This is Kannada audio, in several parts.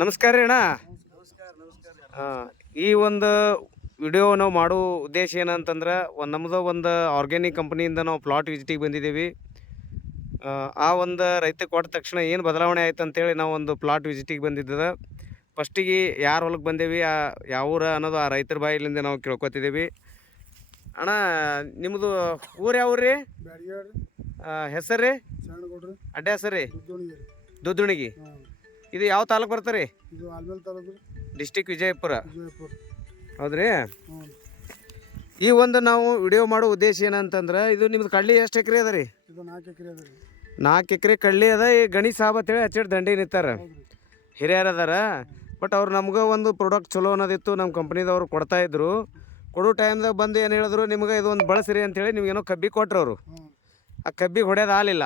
ನಮಸ್ಕಾರ ರೀ ಅಣ್ಣ. ಈ ಒಂದು ವಿಡಿಯೋ ನಾವು ಮಾಡೋ ಉದ್ದೇಶ ಏನಂತಂದ್ರೆ ನಮ್ಮದು ಒಂದು ಆರ್ಗ್ಯಾನಿಕ್ ಕಂಪ್ನಿಯಿಂದ ನಾವು ಪ್ಲಾಟ್ ವಿಸಿಟಿಗೆ ಬಂದಿದ್ದೀವಿ. ಆ ಒಂದು ರೈತ ಕೊಟ್ಟ ತಕ್ಷಣ ಏನು ಬದಲಾವಣೆ ಆಯ್ತು ಅಂತೇಳಿ ನಾವು ಒಂದು ಪ್ಲಾಟ್ ವಿಸಿಟಿಗೆ ಬಂದಿದ್ದದ. ಫಸ್ಟಿಗೆ ಯಾರು ಹೊಲಕ್ಕೆ ಬಂದೇವಿ, ಯಾವ ಊರ ಅನ್ನೋದು ಆ ರೈತರ ಬಾಯಿಲಿಂದ ನಾವು ಕೇಳ್ಕೊತಿದ್ದೀವಿ. ಅಣ್ಣ, ನಿಮ್ಮದು ಊರು ಯಾವ ಊರು ರೀ? ಹೆಸರು ರೀ? ಅಡ್ಡ ಹೆಸರು ರೀ? ದುದ್ದುಣಿಗಿ. ಇದು ಯಾವ ತಾಲೂಕು ಬರ್ತಾರೆ ರೀ? ಡಿಸ್ಟಿಕ್ ವಿಜಯಪುರ. ಹೌದ್ರಿ. ಈ ಒಂದು ನಾವು ವಿಡಿಯೋ ಮಾಡೋ ಉದ್ದೇಶ ಏನಂತಂದ್ರೆ, ಇದು ನಿಮ್ದು ಕಳ್ಳಿ ಎಷ್ಟು ಎಕರೆ ಅದ ರೀ? 4 ಎಕರೆ ಕಳ್ಳಿ ಅದ. ಈ ಗಣಿ ಸಾಬ್ ಅಂತೇಳಿ ಹಚ್ಚಿಟ್ಟು ದಂಡಿ ನಿಂತಾರ, ಹಿರಿಯರು ಅದಾರ. ಬಟ್ ಅವ್ರು ನಮ್ಗೆ ಒಂದು ಪ್ರಾಡಕ್ಟ್ ಚಲೋ ಅನ್ನೋದಿತ್ತು, ನಮ್ಮ ಕಂಪ್ನಿದವ್ರು ಕೊಡ್ತಾಯಿದ್ರು. ಕೊಡೋ ಟೈಮ್ದಾಗ ಬಂದು ಏನು ಹೇಳಿದ್ರು, ನಿಮ್ಗೆ ಇದೊಂದು ಬಳಸ್ರಿ ಅಂತೇಳಿ ನಿಮ್ಗೇನೋ ಕಬ್ಬಿ ಕೊಟ್ರು ಅವರು. ಆ ಕಬ್ಬಿಗೆ ಹೊಡೆಯೋದು ಆಗಲಿಲ್ಲ.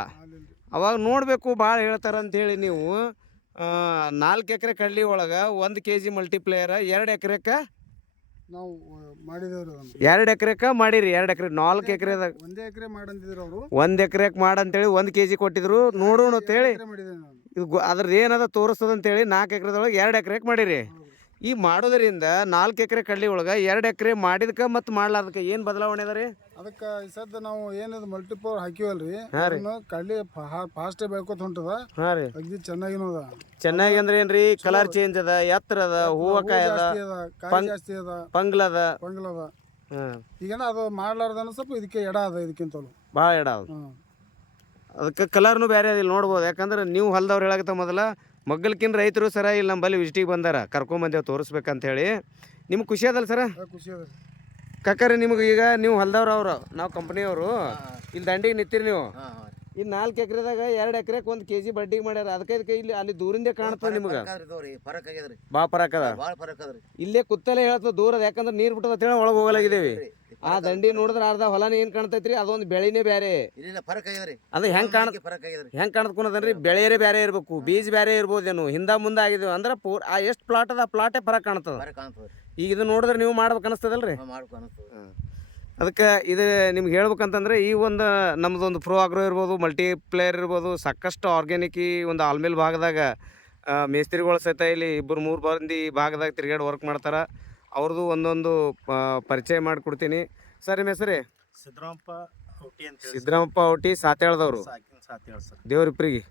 ಅವಾಗ ನೋಡಬೇಕು ಭಾಳ ಹೇಳ್ತಾರೆ ಅಂಥೇಳಿ ನೀವು 4 ಎಕರೆ ಕಳ್ಳಿ ಒಳಗೆ 1 kg ಮಲ್ಟಿಪ್ಲೇಯರ್ 2 ಎಕರೆಕ್ಕೆ ನಾವು ಮಾಡಿದೇವ್ರಿ. 2 ಎಕರೆಕ್ಕೆ ಮಾಡಿರಿ. 2 ಎಕರೆ 4 ಎಕರೆದಾಗ 1 ಎಕರೆ ಮಾಡಂತಿದ್ರು ಅವರು. 1 ಎಕರೆಗೆ ಮಾಡಂತೇಳಿ 1 kg ಕೊಟ್ಟಿದ್ರು. ನೋಡೋಣ ಅಂತೇಳಿ ಇದು ಅದ್ರದ್ದು ಏನದ ತೋರಿಸ್ತದ ಅಂತೇಳಿ 4 ಎಕರೆದೊಳಗೆ 2 ಎಕರೆಗೆ ಮಾಡಿರಿ. ಈ ಮಾಡೋದ್ರಿಂದ 4 ಎಕರೆ ಕಳ್ಳಿ ಒಳಗೆ 2 ಎಕರೆ ಮಾಡಿದಕ್ಕೆ ಮತ್ತು ಮಾಡ್ಲಾರ್ದಕ್ಕೆ ಏನು ಬದಲಾವಣೆ ಅದ ರೀ? ಅದಕ್ಕೆ ಈ ಸದ್ದ ನಾವು ಏನದು ಮಲ್ಟಿಪವರ್ ಹಾಕಿವಲ್ರಿ, ಕಳ್ಳಿ ಫಾಸ್ಟ್ ಬೆಳ್ಕೊತ ಹೊಂಟದ. ಹಾಂ ರೀ, ಅಗ್ದಿ ಚೆನ್ನಾಗಿನೂ ಅದ. ಚೆನ್ನಾಗಿ ಅಂದ್ರೆ ಏನ್ರಿ? ಕಲರ್ ಚೇಂಜ್ ಅದ, ಎತ್ತರ ಅದ, ಹೂವಕಾಯಿ ಅದ, ಕಾಯಿ ಜಾಸ್ತಿ ಅದ, ಪಂಗ್ಲದ. ಈಗೇನ ಅದು ಮಾಡ್ಲಾರ್ದನ ಸ್ವಲ್ಪ ಇದಕ್ಕೆ ಎಡ ಅದ, ಇದಕ್ಕಿಂತ ಭಾಳ ಎಡ ಅದ. ಅದಕ್ಕೆ ಕಲರ್ನು ಬೇರೆ ಅದಿಲ್ಲ ನೋಡ್ಬೋದು. ಯಾಕಂದ್ರೆ ನೀವು ಹೊಲ್ದವ್ರು ಹೇಳಕತ್ತ ಮೊದಲ ಮಗ್ಗಲ್ಕಿನ್ನ ರೈತರು ಸರ ಇಲ್ಲಿ ನಮ್ಮಲ್ಲಿ ವಿಸಿಟಿಗೆ ಬಂದಾರ, ಕರ್ಕೊಂಬಂದೇವು ತೋರಿಸ್ಬೇಕಂತ ಹೇಳಿ. ನಿಮ್ಗೆ ಖುಷಿ ಅದಲ್ಲ ಸರ? ಖುಷಿ ಅದ ಕಾಕರಿ. ನಿಮ್ಗೆ ಈಗ ನೀವು ಹೊಲ್ದವ್ರು, ಅವರು ನಾವು ಕಂಪ್ನಿಯವರು ಇಲ್ಲಿ ದಂಡಿಗೆ ನಿಂತೀರಿ ನೀವು. ಈ 4 ಎಕರೆದಾಗ 2 ಎಕರೆಗೆ 1 kg ಬಡ್ಡಿಗೆ ಮಾಡ್ಯಾರ. ಅದಕ್ಕೆ ಇಲ್ಲಿ ಅಲ್ಲಿ ದೂರಿಂದ ಕಾಣ್ತದೆ ನಿಮ್ಗೆ. ಭಾಳ ಫರಕ್ ಅದ. ಇಲ್ಲೇ ಕುತ್ತಲೇ ಹೇಳ್ತದೆ ದೂರದ, ಯಾಕಂದ್ರೆ ನೀರು ಬಿಟ್ಟದ ಅಂತೇಳಿ ಒಳಗೆ ಹೋಗಲಾಗಿದ್ದೇವೆ. ಆ ದಂಡಿ ನೋಡಿದ್ರೆ ಅರ್ಧ ಹೊಲನ ಏನು ಕಾಣ್ತೈತ್ರಿ, ಅದೊಂದು ಬೆಳೆನೇ ಬೇರೆ. ಅದು ಹೆಂಗೆ ಕಾಣ್ತದನ್ರಿ? ಬೆಳೆಯರೇ ಬೇರೆ ಇರಬೇಕು, ಬೀಜ ಬೇರೆ ಇರ್ಬೋದೇನು, ಹಿಂದ ಮುಂದೆ ಆಗಿದ್ದೇವೆ ಅಂದ್ರೆ ಆ ಎಷ್ಟು ಪ್ಲಾಟ್ ಅದ ಆ ಪ್ಲಾಟೇ ಫರಕ್ ಕಾಣ್ತದ. ಈಗ ಇದು ನೋಡಿದ್ರೆ ನೀವು ಮಾಡ್ಬೇಕು ಅನಿಸ್ತದಲ್ರಿ? ಅದಕ್ಕೆ ಇದು ನಿಮ್ಗೆ ಹೇಳ್ಬೇಕಂತಂದ್ರೆ, ಈ ಒಂದು ನಮ್ಮದೊಂದು ಪ್ರೋ ಆಗ್ರೋ ಇರ್ಬೋದು, ಮಲ್ಟಿಪ್ಲೇಯರ್ ಇರ್ಬೋದು, ಸಾಕಷ್ಟು ಆರ್ಗ್ಯಾನಿಕ್ ಈ ಒಂದು ಆಲ್ಮೇಲ್ ಭಾಗದಾಗ ಮೇಸ್ತ್ರಿಗಳು ಸಹಿತ ಇಲ್ಲಿ 2-3 ಮಂದಿ ಈ ಭಾಗದಾಗ ತಿರುಗಾಡಿ ವರ್ಕ್ ಮಾಡ್ತಾರೆ. ಅವ್ರದ್ದು ಒಂದೊಂದು ಪರಿಚಯ ಮಾಡಿಕೊಡ್ತೀನಿ. ಸರ್, ನಿಮ್ಮ ಹೆಸರು? ಸಿದ್ದರಾಮಪ್ಪ ಔಟಿ, ಸಾತ್ಯಾಳದವರು, ದೇವ್ರಿಪ್ರಿಗೆ.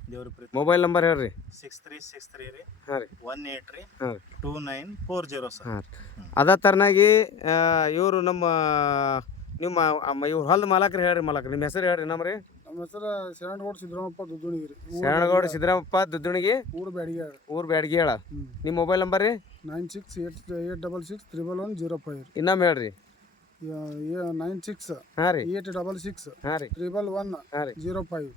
ಮೊಬೈಲ್ ನಂಬರ್ ಹೇಳ್ರಿ. 6363 ರೀ. ಹಾಂ ರೀ, 18 ರೀ. ಹಾಂ ರೀ, 2940 ಸರ್. ಹಾಂ. ಅದೇ ಥರನಾಗಿ ಇವರು ನಮ್ಮ ಇವ್ರು ಹೊಲ್ದ ಮಾಲಕ್ರು ಹೇಳ್ರಿ. ಮಾಲಕ್ರು ನಿಮ್ಮ ಹೆಸರು ಹೇಳ್ರಿ. ನಮ್ಮ ಹೆಸರು ಶರಣಗೌಡ ಸಿದ್ದರಾಮಪ್ಪ ದುದ್ದುಣಿಗಿ ರೀ. ಶರಣಗೌಡ ಸಿದ್ದರಾಮಪ್ಪ ದುದ್ದುಣಿಗಿ, ಊರು ಬ್ಯಾಡಗಿ ಹೇಳ. ನಿಮ್ಮ ಮೊಬೈಲ್ ನಂಬರ್ ರೀ? 9686661105. ಇನ್ನೊಮ್ಮೆ ಹೇಳ್ರಿ. 96 ಹಾಂ ರೀ, 866 ಹಾಂ ರೀ, 11105.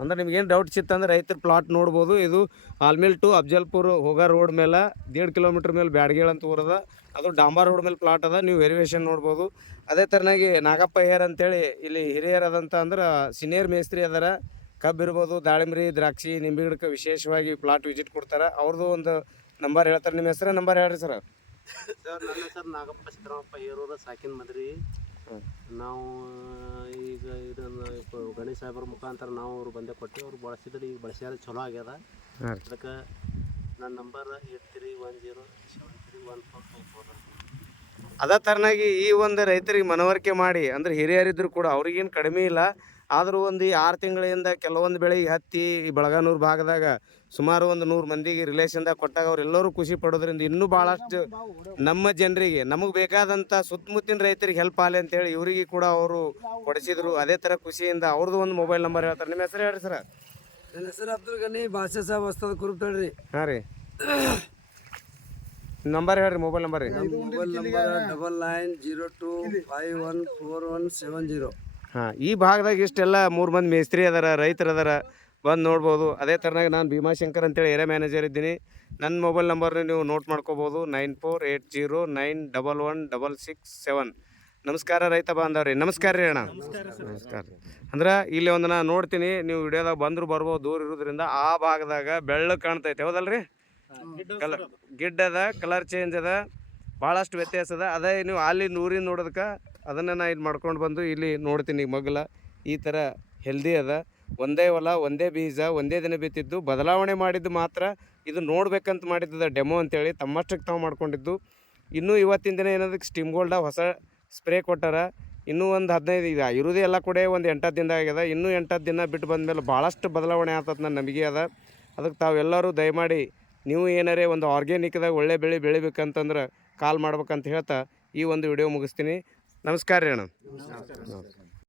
ಅಂದ್ರೆ ನಿಮ್ಗೆ ಏನು ಡೌಟ್ ಸಿತ್ತು ಅಂದ್ರೆ ರೈತರ ಪ್ಲಾಟ್ ನೋಡ್ಬೋದು. ಇದು ಆಲ್ಮೇಲ್ ಟು ಅಫ್ಜಲ್ಪುರ್ ಹೋಗೋ ರೋಡ್ ಮೇಲೆ 1.5 ಕಿಲೋಮೀಟ್ರ್ ಮೇಲೆ ಬ್ಯಾಡಗೇಳ ಅಂತ ಊರದ. ಅದು ಡಾಂಬಾರ್ ರೋಡ್ ಮೇಲೆ ಪ್ಲಾಟ್ ಅದ. ನೀವು ವೆರಿವೇಷನ್ ನೋಡ್ಬೋದು. ಅದೇ ಥರನಾಗಿ ನಾಗಪ್ಪ ಹೇರ್ ಅಂತೇಳಿ ಇಲ್ಲಿ ಹಿರಿಯರದಂತ ಅಂದ್ರೆ ಸೀನಿಯರ್ ಮೇಸ್ತ್ರಿ ಅದಾರ. ಕಬ್ಬು ಇರ್ಬೋದು, ದಾಳಿಂಬ್ರಿ, ದ್ರಾಕ್ಷಿ, ನಿಂಬೆ ಗಿಡಕ್ಕೆ ವಿಶೇಷವಾಗಿ ಪ್ಲಾಟ್ ವಿಸಿಟ್ ಕೊಡ್ತಾರೆ. ಅವ್ರದ್ದು ಒಂದು ನಂಬರ್ ಹೇಳ್ತಾರೆ. ನಿಮ್ಮ ಹೆಸರು ನಂಬರ್ ಹೇಳ್ರಿ ಸರ್. ಸರ್, ನನ್ನ ಹೆಸರು ನಾಗಪ್ಪ ಸಿದ್ದರಾಮಪ್ಪ, ಹೇರೂರ ಸಾಕಿನ ಮದ್ರಿ. ನಾವು ಈಗ ಇದನ್ನು ಗಣೇಶ ಸಾಹೇಬ್ರ ಮುಖಾಂತರ ನಾವು ಅವ್ರು ಬಂದೆ ಕೊಟ್ಟು ಅವ್ರು ಬಳಸಿದ್ರೆ ಈಗ ಬಳಸ್ಯಾರ, ಚಲೋ ಆಗ್ಯದ. ಅದಕ್ಕೆ ನನ್ನ ನಂಬರ್ 8310731424. ಅದೇ ಥರನಾಗಿ ಈ ಒಂದು ರೈತರಿಗೆ ಮನವರಿಕೆ ಮಾಡಿ, ಅಂದರೆ ಹಿರಿಯರಿದ್ರು ಕೂಡ ಅವ್ರಿಗೇನು ಕಡಿಮೆ ಇಲ್ಲ. ಆದರೂ ಒಂದು 6 ತಿಂಗಳಿಂದ ಕೆಲವೊಂದು ಬೆಳೆಗೆ ಹತ್ತಿ ಈ ಬಳಗಾನೂರು ಭಾಗದಾಗ ಸುಮಾರು ಒಂದು 100 ಮಂದಿಗೆ ರಿಲೇಷನ್ದಾಗ ಕೊಟ್ಟಾಗ ಅವರೆಲ್ಲರೂ ಖುಷಿ ಪಡೋದ್ರಿಂದ ಇನ್ನೂ ಭಾಳಷ್ಟು ನಮ್ಮ ಜನರಿಗೆ, ನಮಗೆ ಬೇಕಾದಂಥ ಸುತ್ತಮುತ್ತಿನ ರೈತರಿಗೆ ಹೆಲ್ಪ್ ಆಗಲಿ ಅಂತೇಳಿ ಇವರಿಗೆ ಕೂಡ ಅವರು ಕೊಡಿಸಿದ್ರು. ಅದೇ ಥರ ಖುಷಿಯಿಂದ ಅವ್ರದ್ದು ಒಂದು ಮೊಬೈಲ್ ನಂಬರ್ ಹೇಳ್ತಾರೆ. ನಿಮ್ಮ ಹೆಸರು ಹೇಳ್ರಿ ಸರ್. ನನ್ನ ಹೆಸರು ಅಬ್ದುಲ್ ಗನಿ, ಭಾಷೆ ಸಾಬ್ ಹೊಸ್ತದ ಕುರುಪ್ ಹೇಳ್ರಿ. ಹಾಂ ರೀ, ನಂಬರ್ ಹೇಳ್ರಿ. ಮೊಬೈಲ್ ನಂಬರ್ ರೀ? Mobile number 9902514170. ಹಾಂ. ಈ ಭಾಗದಾಗ ಇಷ್ಟೆಲ್ಲ 3 ಮಂದಿ ಮೇಸ್ತ್ರಿ ಅದಾರ, ರೈತರು ಅದಾರ, ಬಂದು ನೋಡ್ಬೋದು. ಅದೇ ಥರನಾಗಿ ನಾನು ಭೀಮಾಶಂಕರ್ ಅಂತೇಳಿ ಏರಿಯಾ ಮ್ಯಾನೇಜರ್ ಇದ್ದೀನಿ. ನನ್ನ ಮೊಬೈಲ್ ನಂಬರ್ನ ನೀವು ನೋಟ್ ಮಾಡ್ಕೋಬೋದು, 9480911667. ನಮಸ್ಕಾರ ರೈತ ಬಾಂಧವ್ರಿ. ನಮಸ್ಕಾರ ರೀ ಅಣ್ಣ. ನಮಸ್ಕಾರ. ಅಂದ್ರೆ ಇಲ್ಲಿ ಒಂದು ನಾನು ನೋಡ್ತೀನಿ, ನೀವು ವಿಡಿಯೋದಾಗ ಬಂದರೂ ಬರ್ಬೋದು, ದೂರ ಇರೋದ್ರಿಂದ. ಆ ಭಾಗದಾಗ ಬೆಳ್ಳಗೆ ಕಾಣ್ತೈತೆ, ಹೌದಲ್ರಿ? ಗಿಡ್ಡ ಅದ, ಕಲರ್ ಚೇಂಜ್ ಅದ, ಭಾಳಷ್ಟು ವ್ಯತ್ಯಾಸ ಅದ. ಅದೇ ನೀವು ಅಲ್ಲಿ ನೂರಿನ ನೋಡೋದಕ್ಕೆ ಅದನ್ನು ನಾನು ಇದು ಮಾಡ್ಕೊಂಡು ಬಂದು ಇಲ್ಲಿ ನೋಡ್ತೀನಿ. ಮಗ್ಲ ಈ ಥರ ಹೆಲ್ದಿ ಅದ. ಒಂದೇ ಹೊಲ, ಒಂದೇ ಬೀಜ, ಒಂದೇ ದಿನ ಬಿತ್ತಿದ್ದು. ಬದಲಾವಣೆ ಮಾಡಿದ್ದು ಮಾತ್ರ ಇದು ನೋಡ್ಬೇಕಂತ ಮಾಡಿದ್ದದ ಡೆಮೋ ಅಂತೇಳಿ ತಮ್ಮಷ್ಟಕ್ಕೆ ತಾವು ಮಾಡ್ಕೊಂಡಿದ್ದು. ಇನ್ನೂ ಇವತ್ತಿನ ದಿನ ಏನದಕ್ಕೆ ಸ್ಟೀಮ್ ಗೋಲ್ಡ ಹೊಸ ಸ್ಪ್ರೇ ಕೊಟ್ಟಾರ. ಇನ್ನೂ ಒಂದು 15 ಈಗ ಇರೋದೇ ಎಲ್ಲ ಕೂಡ ಒಂದು 8 ದಿನದಾಗ ಆಗ್ಯದ. ಇನ್ನೂ 8 ದಿನ ಬಿಟ್ಟು ಬಂದಮೇಲೆ ಭಾಳಷ್ಟು ಬದಲಾವಣೆ ಆಗ್ತದೆ ನನ್ನ ನಂಬಿಕೆ ಅದ. ಅದಕ್ಕೆ ತಾವೆಲ್ಲರೂ ದಯಮಾಡಿ ನೀವು ಏನಾರೇ ಒಂದು ಆರ್ಗ್ಯಾನಿಕ್ದಾಗ ಒಳ್ಳೆ ಬೆಳೆ ಬೆಳಿಬೇಕಂತಂದ್ರೆ ಕಾಲ್ ಮಾಡ್ಬೇಕಂತ ಹೇಳ್ತಾ ಈ ಒಂದು ವಿಡಿಯೋ ಮುಗಿಸ್ತೀನಿ. ನಮಸ್ಕಾರ ರೀ ಅಣ್ಣ.